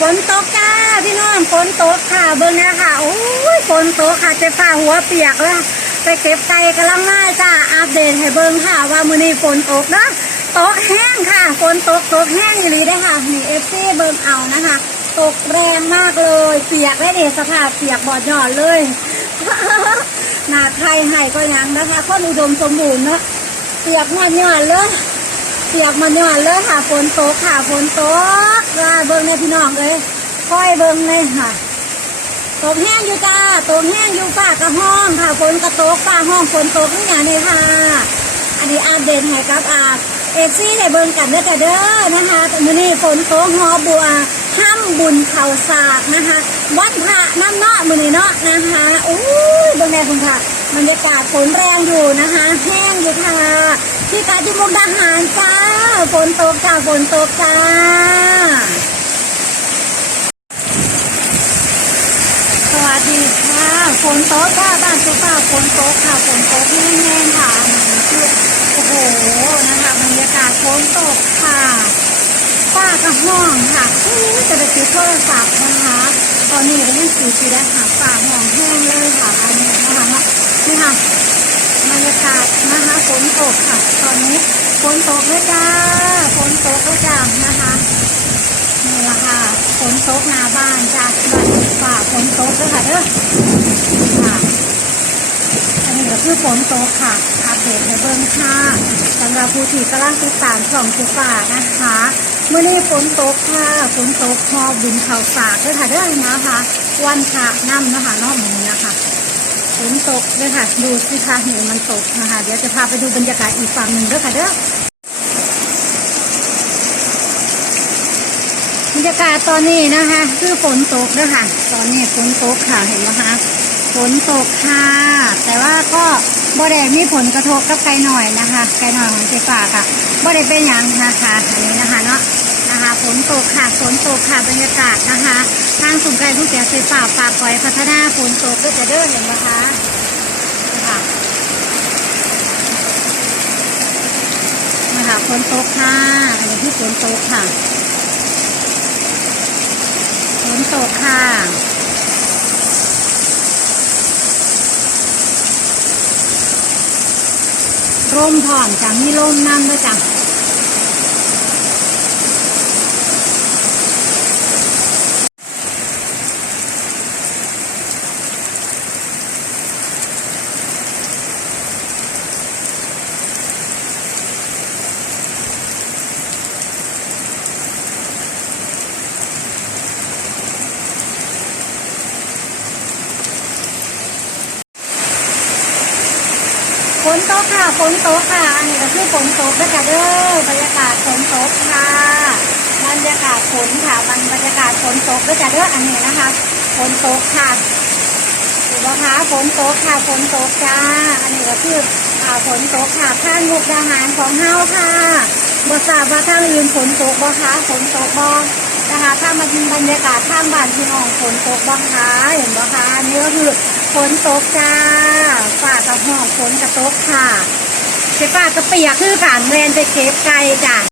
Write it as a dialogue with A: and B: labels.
A: ฝนตกจ้าพี่น้องฝนตกค่ะเบิ่งนะค่ะโอ้ยฝนตกค่ะเจะฝ้าหัวเปียกแล้วไปเก็บไก่กำลังมาจ้าอัปเดตให้เบิ่งค่ะ ว่ามื้อนี้ฝนตกนะตกแห้งค่ะฝนตกตกแห้งอยู่ลีได้ค่ะนี่เอฟซีเบิ่งเอานะคะ ตกแรงมากเลย เปียกได้เดสภาพเปียกบอดหยอดเลยหนาใครให้ก็ยังนะคะข้ออุดมสมบูรณ์เนอะเปียกหมดหยอดเลย เปียกมันย่อนเลยค่ะฝนตกค่ะฝนตกว่าเบิ่งในพี่น้องเลยค่อยเบิ่งเลยค่ะตกแห้งอยู่จ้าตกแห้งอยู่ฝ้ากระห้องค่ะฝนกระตกฝ้าห้องฝนตกนี่อย่างนี้ค่ะ อันนี้อัปเดตให้กับอาเอฟซีได้เบิ่งกันเด้อจ้ะเด้อนะคะมื้อนี้ฝนตกหอบัวห้ำบุญเข่าสากนะคะ วัดพระน้ำเนาะมื้อนี้เนาะนะคะอู้เบิ่งแน่คุณค่ะ บรรยากาศฝนแรงอยู่นะคะ แห้งอยู่ค่ะที่กาจนบุรีหารจ้าฝนตกจ้าฝนตกจ้าสวัสดีค่ะฝนตกจ้าบ้านตุ๊กตาฝนตกค่ะฝนตกแห้งๆค่ะคือโอ้โหนะคะบรรยากาศฝนตกค่ะป้ากระห้องค่ะจะไปซื้อโทรศัพท์นะคะ ตอนนี้ก็ยังสีสีได้ค่ะป้าห้องแห้งเลยค่ะอันนี้นะคะนี่ค่ะ บรรยากาศนะคะ ฝนตกค่ะ ตอนนี้ฝนตกแล้วจ้าฝนตกแล้วจ้านะคะนี่ละค่ะฝนตกหน้าบ้านจ้าบ้านฝ่าฝนตกแล้วค่ะเด้อค่ะอันนี้ก็คือฝนตกค่ะอัปเดตให้เบิ่งค่ะสำหรับผู้ที่กำลังติดตามช่องทุกฝ่านะคะเมื่อนี้ฝนตกค่ะฝนตกพอบบุญเข่าสากด้วยค่ะเด้อนะคะ วันพระน้ำนะคะนอกมือนะคะ ฝนตกเลยค่ะ ดูสิคะเห็นมันตกนะคะ เดี๋ยวจะพาไปดูบรรยากาศอีกฝั่งหนึ่งด้วยค่ะเด้อบรรยากาศตอนนี้นะคะ คือฝนตกด้วยค่ะ ตอนนี้ฝนตกค่ะเห็นไหมคะฝนตกค่ะ แต่ว่าก็บ่ได้มีผลกระทบกับไก่หน่อยนะคะ ไก่หน่อยของเจ๊ฝากอะบ่ได้เป็นอย่างนะคะอันนี้นะคะเนาะ นะคะฝนตกค่ะฝนตกค่ะบรรยากาศนะคะทางสุนไก่ผู้เสียเจ๊ฝากฝากคอยพัฒนาฝนตกก็จะเดินเห็นไหมคะค่ะนะคะฝนตกค่ะอันนี้ที่ฝนตกค่ะฝนตกค่ะร่มผ่อนจ้ะมีร่มนั่งด้วยจ้ะ ฝนตกค่ะฝนตกค่ะ อันนี้ก็คือฝนตกด้วยค่ะเด้อบรรยากาศฝนตกค่ะบรรยากาศฝนค่ะบรรยากาศฝนตกด้วยค่ะเด้ออันนี้นะคะฝนตกค่ะถูกไหมคะฝนตกค่ะฝนตกจ้าอันนี้ก็คืออ่าฝนตกค่ะข้างมุกดาหารของเฮาค่ะบทราบว่าทางอื่นฝนตกบ่คะฝนตกบ่นะคะถ้ามาดูบรรยากาศข้างบ้านพี่น้องฝนตกบ้างคะเห็นบ่คะนี่ก็คือ ฝนตกจ้าฝ้ากระห้องฝนกระตกค่ะเจ๊ป้ากระเปียกคือการแวนไปเก็บไก่จ้ะ